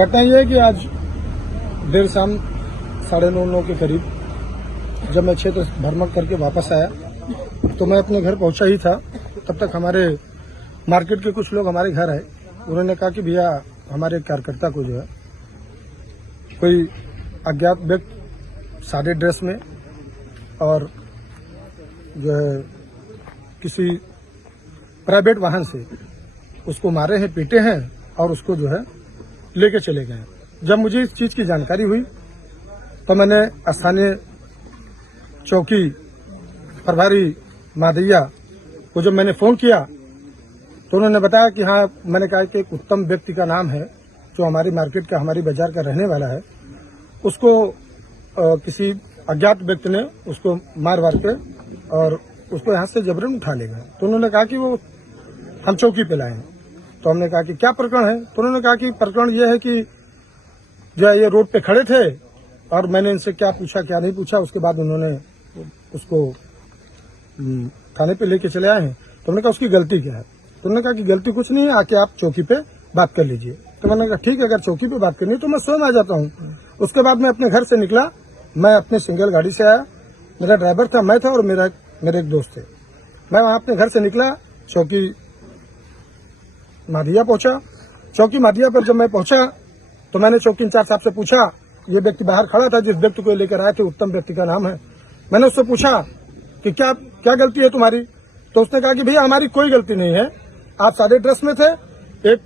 घटना यह है कि आज देर शाम 9:30 के करीब जब मैं क्षेत्र भ्रमण करके वापस आया तो मैं अपने घर पहुंचा ही था। तब तक हमारे मार्केट के कुछ लोग हमारे घर आए। उन्होंने कहा कि भैया हमारे कार्यकर्ता को जो है कोई अज्ञात व्यक्ति सादे ड्रेस में और जो है किसी प्राइवेट वाहन से उसको मारे हैं, पीटे हैं और उसको जो है लेके चले गए। जब मुझे इस चीज की जानकारी हुई तो मैंने स्थानीय चौकी प्रभारी मादैया को जब मैंने फोन किया तो उन्होंने बताया कि हाँ, मैंने कहा कि एक उत्तम व्यक्ति का नाम है जो हमारी मार्केट का, हमारी बाजार का रहने वाला है। उसको किसी अज्ञात व्यक्ति ने उसको मार वार के और उसको यहाँ से जबरन उठा ले गए। तो उन्होंने कहा कि वो हम चौकी पे लाए हैं। तो हमने कहा कि क्या प्रकरण है? तो उन्होंने कहा कि प्रकरण ये है कि जो ये रोड पे खड़े थे और मैंने इनसे क्या पूछा क्या नहीं पूछा, उसके बाद उन्होंने उसको थाने पे लेके चले आए हैं। तो हमने कहा उसकी गलती क्या है? तो उन्होंने कहा कि गलती कुछ नहीं है, आके आप चौकी पे बात कर लीजिए। तो मैंने कहा ठीक है, अगर चौकी पे बात करनी है तो मैं स्वयं आ जाता हूँ। उसके बाद मैं अपने घर से निकला, मैं अपने सिंगल गाड़ी से आया। मेरा ड्राइवर था, मैं था और मेरे एक दोस्त थे। मैं वहां अपने घर से निकला, चौकी मादिया पहुंचा। चौकी मादिया पर जब मैं पहुंचा तो मैंने चौकी इंचार्ज साहब से पूछा, ये व्यक्ति बाहर खड़ा था जिस व्यक्ति को लेकर आए थे, उत्तम व्यक्ति का नाम है। मैंने उससे पूछा कि क्या गलती है तुम्हारी? तो उसने कहा कि भैया हमारी कोई गलती नहीं है, आप सादे ड्रेस में थे, एक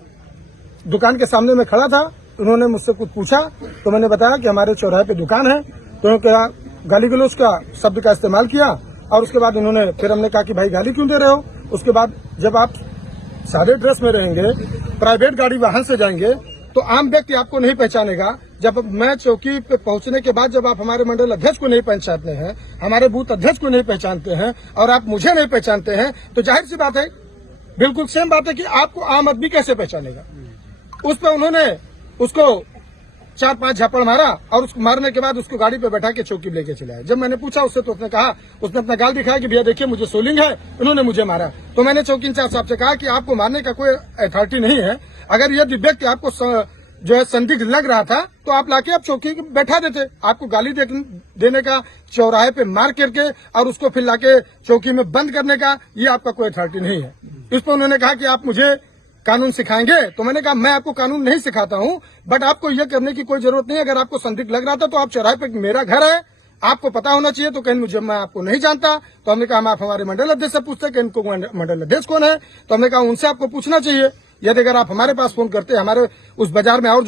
दुकान के सामने में खड़ा था, उन्होंने मुझसे कुछ पूछा तो मैंने बताया कि हमारे चौराहे पे दुकान है। तो उन्होंने कहा, गाली गलौज का शब्द का इस्तेमाल किया और उसके बाद उन्होंने फिर हमने कहा कि भाई गाली क्यों दे रहे हो? उसके बाद जब आप सादे ड्रेस में रहेंगे, प्राइवेट गाड़ी वाहन से जाएंगे तो आम व्यक्ति आपको नहीं पहचानेगा। जब मैं चौकी पे पहुंचने के बाद जब आप हमारे मंडल अध्यक्ष को नहीं पहचानते हैं, हमारे बूथ अध्यक्ष को नहीं पहचानते हैं और आप मुझे नहीं पहचानते हैं, तो जाहिर सी बात है, बिल्कुल सेम बात है कि आपको आम आदमी कैसे पहचानेगा। उस पर उन्होंने उसको 4-5 झापड़ मारा और उसको मारने के बाद उसको गाड़ी पे बैठा के चौकी लेके चले आए। जब मैंने पूछा उससे तो उसने कहा, उसने अपना गाल दिखाया कि भैया देखिए मुझे सोलिंग है, उन्होंने मुझे मारा। तो मैंने चौकी इंचार्ज साहब से कहा कि आपको मारने का कोई अथॉरिटी नहीं है। अगर यदि व्यक्ति आपको जो है संदिग्ध लग रहा था तो आप लाके आप चौकी बैठा देते। आपको गाली देने का, चौराहे पे मार करके और उसको फिर लाके चौकी में बंद करने का, ये आपका कोई अथॉरिटी नहीं है। इस पर उन्होंने कहा कि आप मुझे कानून सिखाएंगे। तो मैंने कहा मैं आपको कानून नहीं सिखाता हूं, बट आपको यह करने की कोई जरूरत नहीं है। अगर आपको संदिग्ध लग रहा था तो आप चौराहे पे, मेरा घर है, आपको पता होना चाहिए। तो कहीं मुझे, मैं आपको नहीं जानता। तो हमने कहा हम आप हमारे मंडल अध्यक्ष से पूछते हैं कि इनको मंडल अध्यक्ष कौन है। तो हमने कहा उनसे आपको पूछना चाहिए। यदि अगर आप हमारे पास फोन करते, हमारे उस बाजार में और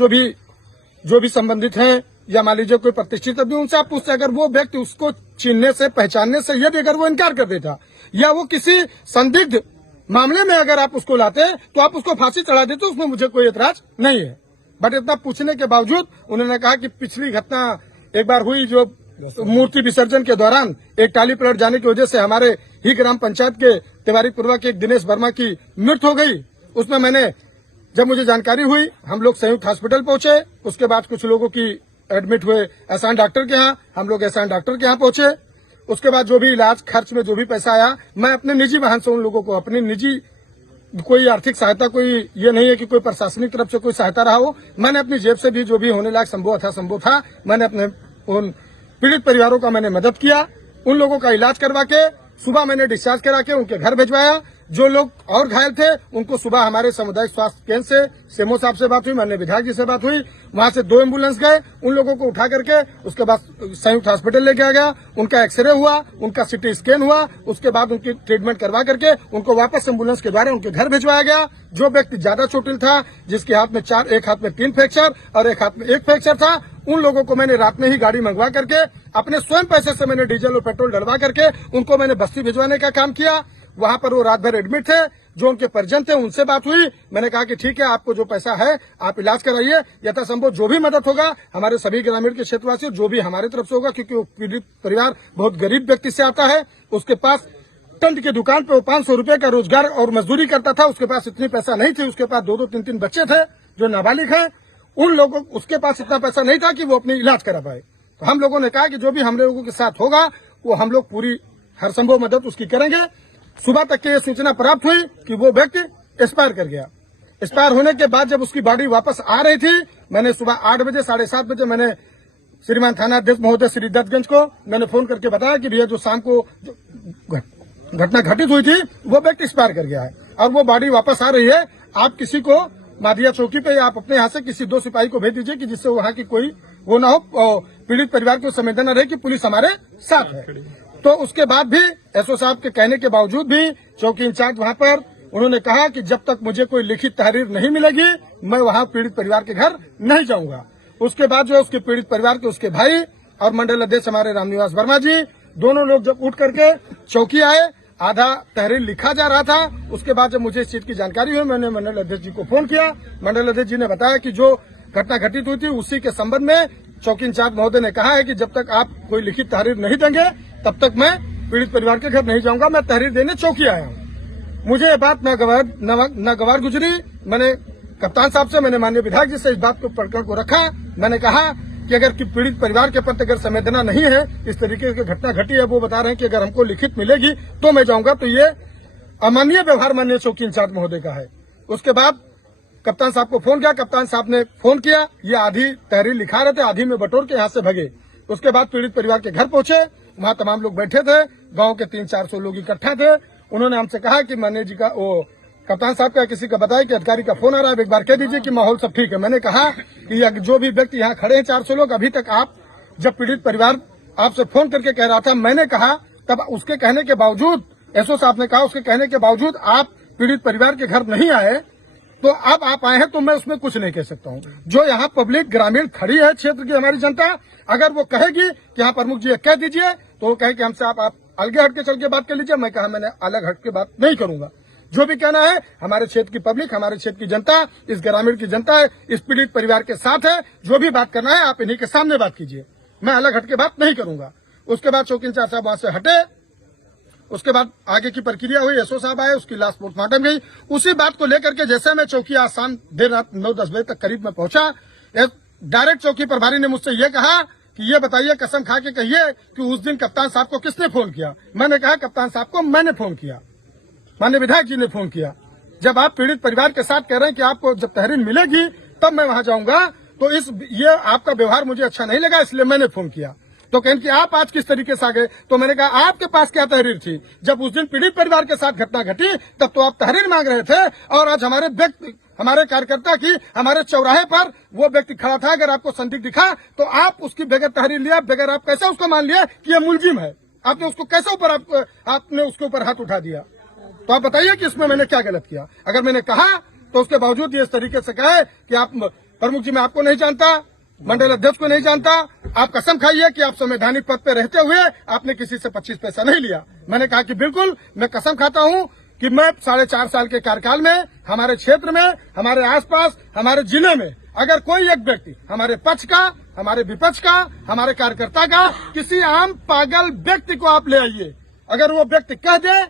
जो भी संबंधित हैं या मान लीजिए कोई प्रतिष्ठित आदमी, उनसे आप पूछते, अगर वो व्यक्ति उसको चिन्हने से, पहचानने से यदि अगर वो इनकार कर देता या वो किसी संदिग्ध मामले में अगर आप उसको लाते तो आप उसको फांसी चढ़ा देते, उसमें मुझे कोई एतराज नहीं है। बट इतना पूछने के बावजूद उन्होंने कहा कि पिछली घटना एक बार हुई, जो मूर्ति विसर्जन के दौरान एक टाली पलट जाने की वजह से हमारे ही ग्राम पंचायत के तिवारीपुरवा के एक दिनेश वर्मा की मृत्यु हो गई। उसमें मैंने, जब मुझे जानकारी हुई, हम लोग संयुक्त हॉस्पिटल पहुंचे। उसके बाद कुछ लोगों की एडमिट हुए एहसान डॉक्टर के यहाँ, हम लोग एहसान डॉक्टर के यहाँ पहुंचे। उसके बाद जो भी इलाज खर्च में जो भी पैसा आया, मैं अपने निजी वाहन से उन लोगों को, अपनी निजी कोई आर्थिक सहायता, कोई ये नहीं है कि कोई प्रशासनिक तरफ से कोई सहायता रहा हो, मैंने अपनी जेब से भी जो भी होने लायक संभव था, मैंने अपने उन पीड़ित परिवारों का मैंने मदद किया। उन लोगों का इलाज करवा के सुबह मैंने डिस्चार्ज करा के उनके घर भिजवाया। जो लोग और घायल थे उनको सुबह हमारे सामुदायिक स्वास्थ्य केंद्र से सेमो साहब से बात हुई, माननीय विधायक जी से बात हुई, वहां से 2 एम्बुलेंस गए, उन लोगों को उठा करके उसके बाद संयुक्त हॉस्पिटल लेके आ गया। उनका एक्सरे हुआ, उनका सिटी स्कैन हुआ, उसके बाद उनकी ट्रीटमेंट करवा करके उनको वापस एम्बुलेंस के द्वारा उनके घर भिजवाया गया। जो व्यक्ति ज्यादा चोटिल था, जिसके हाथ में 4, एक हाथ में 3 फ्रैक्चर और एक हाथ में 1 फ्रैक्चर था, उन लोगों को मैंने रात में ही गाड़ी मंगवा करके अपने स्वयं पैसे से मैंने डीजल और पेट्रोल डलवा करके उनको मैंने बस्ती भिजवाने का काम किया। वहां पर वो रात भर एडमिट थे। जो उनके परिजन थे उनसे बात हुई, मैंने कहा कि ठीक है, आपको जो पैसा है आप इलाज कराइए, यथासंभव जो भी मदद होगा हमारे सभी ग्रामीण के क्षेत्रवासियों, जो भी हमारी तरफ से होगा, क्योंकि वो पीड़ित परिवार बहुत गरीब व्यक्ति से आता है। उसके पास टंट की दुकान पे वो 500 रुपए का रोजगार और मजदूरी करता था। उसके पास इतनी पैसा नहीं थी, उसके पास 2-2, 3-3 बच्चे थे जो नाबालिग हैं। उन लोगों, उसके पास इतना पैसा नहीं था कि वो अपनी इलाज करा पाए। तो हम लोगों ने कहा कि जो भी हम लोगों के साथ होगा वो हम लोग पूरी हर संभव मदद उसकी करेंगे। सुबह तक के ये सूचना प्राप्त हुई कि वो व्यक्ति एक्सपायर कर गया। एक्सपायर होने के बाद जब उसकी बॉडी वापस आ रही थी मैंने सुबह 8 बजे 7:30 बजे मैंने श्रीमान थाना अध्यक्ष महोदय श्री दत्तगंज को मैंने फोन करके बताया कि भैया जो शाम को घटना घटित हुई थी वो व्यक्ति एक्सपायर कर गया है और वो बॉडी वापस आ रही है। आप किसी को मादिया चौकी पे या आप अपने यहाँ से किसी 2 सिपाही को भेज दीजिए कि जिससे वहाँ की कोई वो ना हो, पीड़ित परिवार को संवेदना रहे कि पुलिस हमारे साथ है। तो उसके बाद भी एसओ साहब के कहने के बावजूद भी चौकी इंचार्ज वहाँ पर उन्होंने कहा कि जब तक मुझे कोई लिखित तहरीर नहीं मिलेगी मैं वहाँ पीड़ित परिवार के घर नहीं जाऊंगा। उसके बाद जो है उसके पीड़ित परिवार के उसके भाई और मंडल अध्यक्ष हमारे रामनिवास वर्मा जी दोनों लोग जब उठ करके चौकी आए, आधा तहरीर लिखा जा रहा था। उसके बाद जब मुझे इस चीज की जानकारी हुई मैंने मंडल अध्यक्ष जी को फोन किया। मंडल अध्यक्ष जी ने बताया कि जो घटना घटित हुई थी उसी के संबंध में चौकी इंचार्ज महोदय ने कहा है कि जब तक आप कोई लिखित तहरीर नहीं देंगे तब तक मैं पीड़ित परिवार के घर नहीं जाऊंगा। मैं तहरीर देने चौकी आया हूँ। मुझे ये बात न गवार गुजरी। मैंने कप्तान साहब से, मैंने माननीय विधायक जी से इस बात को प्रकरण को रखा। मैंने कहा कि अगर पीड़ित परिवार के प्रति अगर संवेदना नहीं है, इस तरीके की घटना घटी है, वो बता रहे हैं कि अगर हमको लिखित मिलेगी तो मैं जाऊंगा, तो ये अमानवीय व्यवहार माननीय चौकी इंचार्ज महोदय का है। उसके बाद कप्तान साहब को फोन किया, कप्तान साहब ने फोन किया, ये आधी तहरीर लिखा रहे थे, आधी में बटोर के यहाँ से भगे। उसके बाद पीड़ित परिवार के घर पहुंचे, वहां तमाम लोग बैठे थे, गांव के 300-400 लोग इकट्ठा थे। उन्होंने हमसे कहा कि माननीय जी का कप्तान साहब का किसी का बताया कि अधिकारी का फोन आ रहा है, एक बार कह दीजिए कि माहौल सब ठीक है। मैंने कहा कि जो भी व्यक्ति यहाँ खड़े हैं 400 लोग, अभी तक आप जब पीड़ित परिवार आपसे फोन करके कह रहा था, मैंने कहा तब उसके कहने के बावजूद, एसओ साहब ने कहा उसके कहने के बावजूद आप पीड़ित परिवार के घर नहीं आए, तो अब आप आए हैं तो मैं उसमें कुछ नहीं कह सकता हूँ। जो यहाँ पब्लिक ग्रामीण खड़ी है, क्षेत्र की हमारी जनता, अगर वो कहेगी कि हाँ प्रमुख जी कह दीजिए, तो वो कहे कि हमसे आप अलग हट के चल के बात कर लीजिए। मैं कहा मैंने अलग हट के बात नहीं करूंगा। जो भी कहना है हमारे क्षेत्र की पब्लिक, हमारे क्षेत्र की जनता, इस ग्रामीण की जनता है, इस पीड़ित परिवार के साथ है। जो भी बात करना है आप इन्हीं के सामने बात कीजिए, मैं अलग हट के बात नहीं करूंगा। उसके बाद चौकी इंचार्ज साहब वहां से हटे। उसके बाद आगे की प्रक्रिया हुई, एसओ साहब आए, उसकी लाश पोस्टमार्टम गई। उसी बात को लेकर के जैसे मैं चौकी आज शाम देर रात 9-10 बजे तक करीब में पहुंचा, डायरेक्ट चौकी प्रभारी ने मुझसे ये कहा कि ये बताइए, कसम खा के कहिए कि उस दिन कप्तान साहब को किसने फोन किया। मैंने कहा कप्तान साहब को मैंने फोन किया, माननीय विधायक जी ने फोन किया। जब आप पीड़ित परिवार के साथ कह रहे हैं कि आपको जब तहरीर मिलेगी तब मैं वहां जाऊंगा, तो ये आपका व्यवहार मुझे अच्छा नहीं लगा, इसलिए मैंने फोन किया। तो कहें कि आप आज किस तरीके से आ गए, तो मैंने कहा आपके पास क्या तहरीर थी? जब उस दिन पीड़ित परिवार के साथ घटना घटी तब तो आप तहरीर मांग रहे थे, और आज हमारे कार्यकर्ता की हमारे चौराहे पर वो व्यक्ति खड़ा था, अगर आपको संदिग्ध दिखा तो आप उसकी बगैर तहरीर लिया, बगैर आप कैसे उसको मान लिया कि ये मुलजिम है? आपने उसको कैसे आपने उसके ऊपर हाथ उठा दिया? तो आप बताइए कि इसमें मैंने क्या गलत किया? अगर मैंने कहा तो उसके बावजूद ये इस तरीके से कहे कि आप प्रमुख जी मैं आपको नहीं जानता, मंडल अध्यक्ष को नहीं जानता, आप कसम खाइए कि आप संवैधानिक पद पे रहते हुए आपने किसी से 25 पैसा नहीं लिया। मैंने कहा कि बिल्कुल मैं कसम खाता हूँ कि मैं 4.5 साल के कार्यकाल में हमारे क्षेत्र में, हमारे आसपास, हमारे जिले में अगर कोई एक व्यक्ति हमारे पक्ष का, हमारे विपक्ष का, हमारे कार्यकर्ता का, किसी आम पागल व्यक्ति को आप ले आइए, अगर वो व्यक्ति कह दे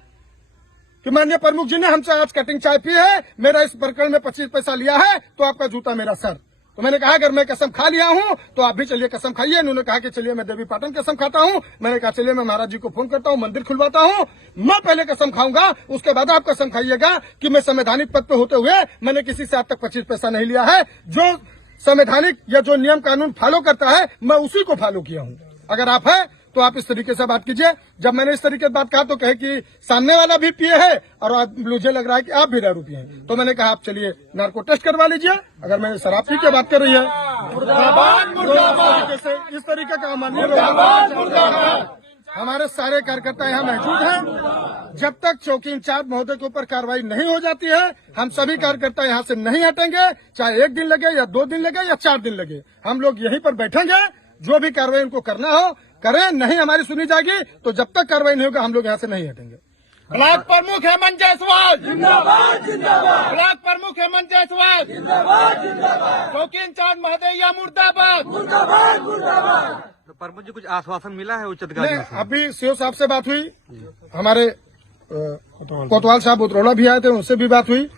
कि माननीय प्रमुख जी ने हमसे आज कटिंग चाय पी है, मेरा इस प्रकरण में 25 पैसा लिया है, तो आपका जूता मेरा सर। तो मैंने कहा अगर मैं कसम खा लिया हूं तो आप भी चलिए कसम खाइए। उन्होंने कहा कि चलिए मैं देवी पाटन कसम खाता हूं। मैंने कहा चलिए मैं महाराज जी को फोन करता हूं, मंदिर खुलवाता हूं। मैं पहले कसम खाऊंगा, उसके बाद आप कसम खाइएगा कि मैं संवैधानिक पद पे होते हुए मैंने किसी से आज तक 25 पैसा नहीं लिया है। जो संवैधानिक या जो नियम कानून फॉलो करता है मैं उसी को फॉलो किया हूं। अगर आप है तो आप इस तरीके से बात कीजिए। जब मैंने इस तरीके से बात कहा तो कहे कि सामने वाला भी पिए है और मुझे लग रहा है कि आप भी दारू पिए हैं। तो मैंने कहा आप चलिए नार्को टेस्ट करवा लीजिए। अगर मैंने शराब पी के बात कर रही है इस तरीके का माननीय हमारे सारे कार्यकर्ता यहाँ मौजूद हैं। जब तक चौकी इंचार्ज महोदय के ऊपर कार्रवाई नहीं हो जाती है हम सभी कार्यकर्ता यहाँ से नहीं हटेंगे, चाहे 1 दिन लगे या 2 दिन लगे या 4 दिन लगे। हम लोग यहीं पर बैठेंगे, जो भी कार्रवाई उनको करना हो करें, नहीं हमारी सुनी जाएगी तो जब तक कार्रवाई नहीं होगा हम लोग यहाँ से नहीं हटेंगे। ब्लॉक प्रमुख हेमंत जायसवाल जिंदाबाद, जिंदाबाद। ब्लॉक प्रमुख हेमंत जायसवाल जिंदाबाद, जिंदाबाद। चौकी इंचार्ज महोदय मुर्दाबाद, मुर्दाबाद, मुर्दाबाद। तो प्रमुख जी कुछ आश्वासन मिला है उच्च अधिकारियों से? अभी सीओ साहब से बात हुई, हमारे कोतवाल साहब उतरौला भी आए थे, उनसे भी बात हुई,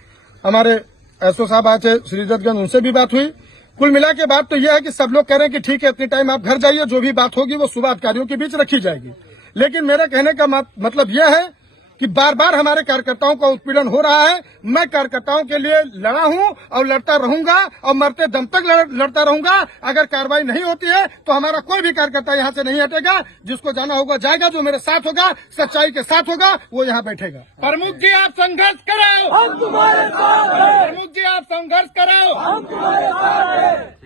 हमारे एसओ साहब आए थे श्री दत्तगंज, उनसे भी बात हुई। कुल मिला के बात तो यह है कि सब लोग कह रहे हैं कि ठीक है इतनी टाइम आप घर जाइए, जो भी बात होगी वो सुबह अधिकारियों के बीच रखी जाएगी। लेकिन मेरे कहने का मतलब यह है कि बार बार हमारे कार्यकर्ताओं का उत्पीड़न हो रहा है। मैं कार्यकर्ताओं के लिए लड़ा हूं और लड़ता रहूंगा और मरते दम तक लड़ता रहूंगा। अगर कार्रवाई नहीं होती है तो हमारा कोई भी कार्यकर्ता यहां से नहीं हटेगा। जिसको जाना होगा जाएगा, जो मेरे साथ होगा, सच्चाई के साथ होगा, वो यहां बैठेगा। प्रमुख जी आप संघर्ष करो, हम तुम्हारे साथ हैं। प्रमुख जी आप संघर्ष करो, हम तुम्हारे साथ हैं।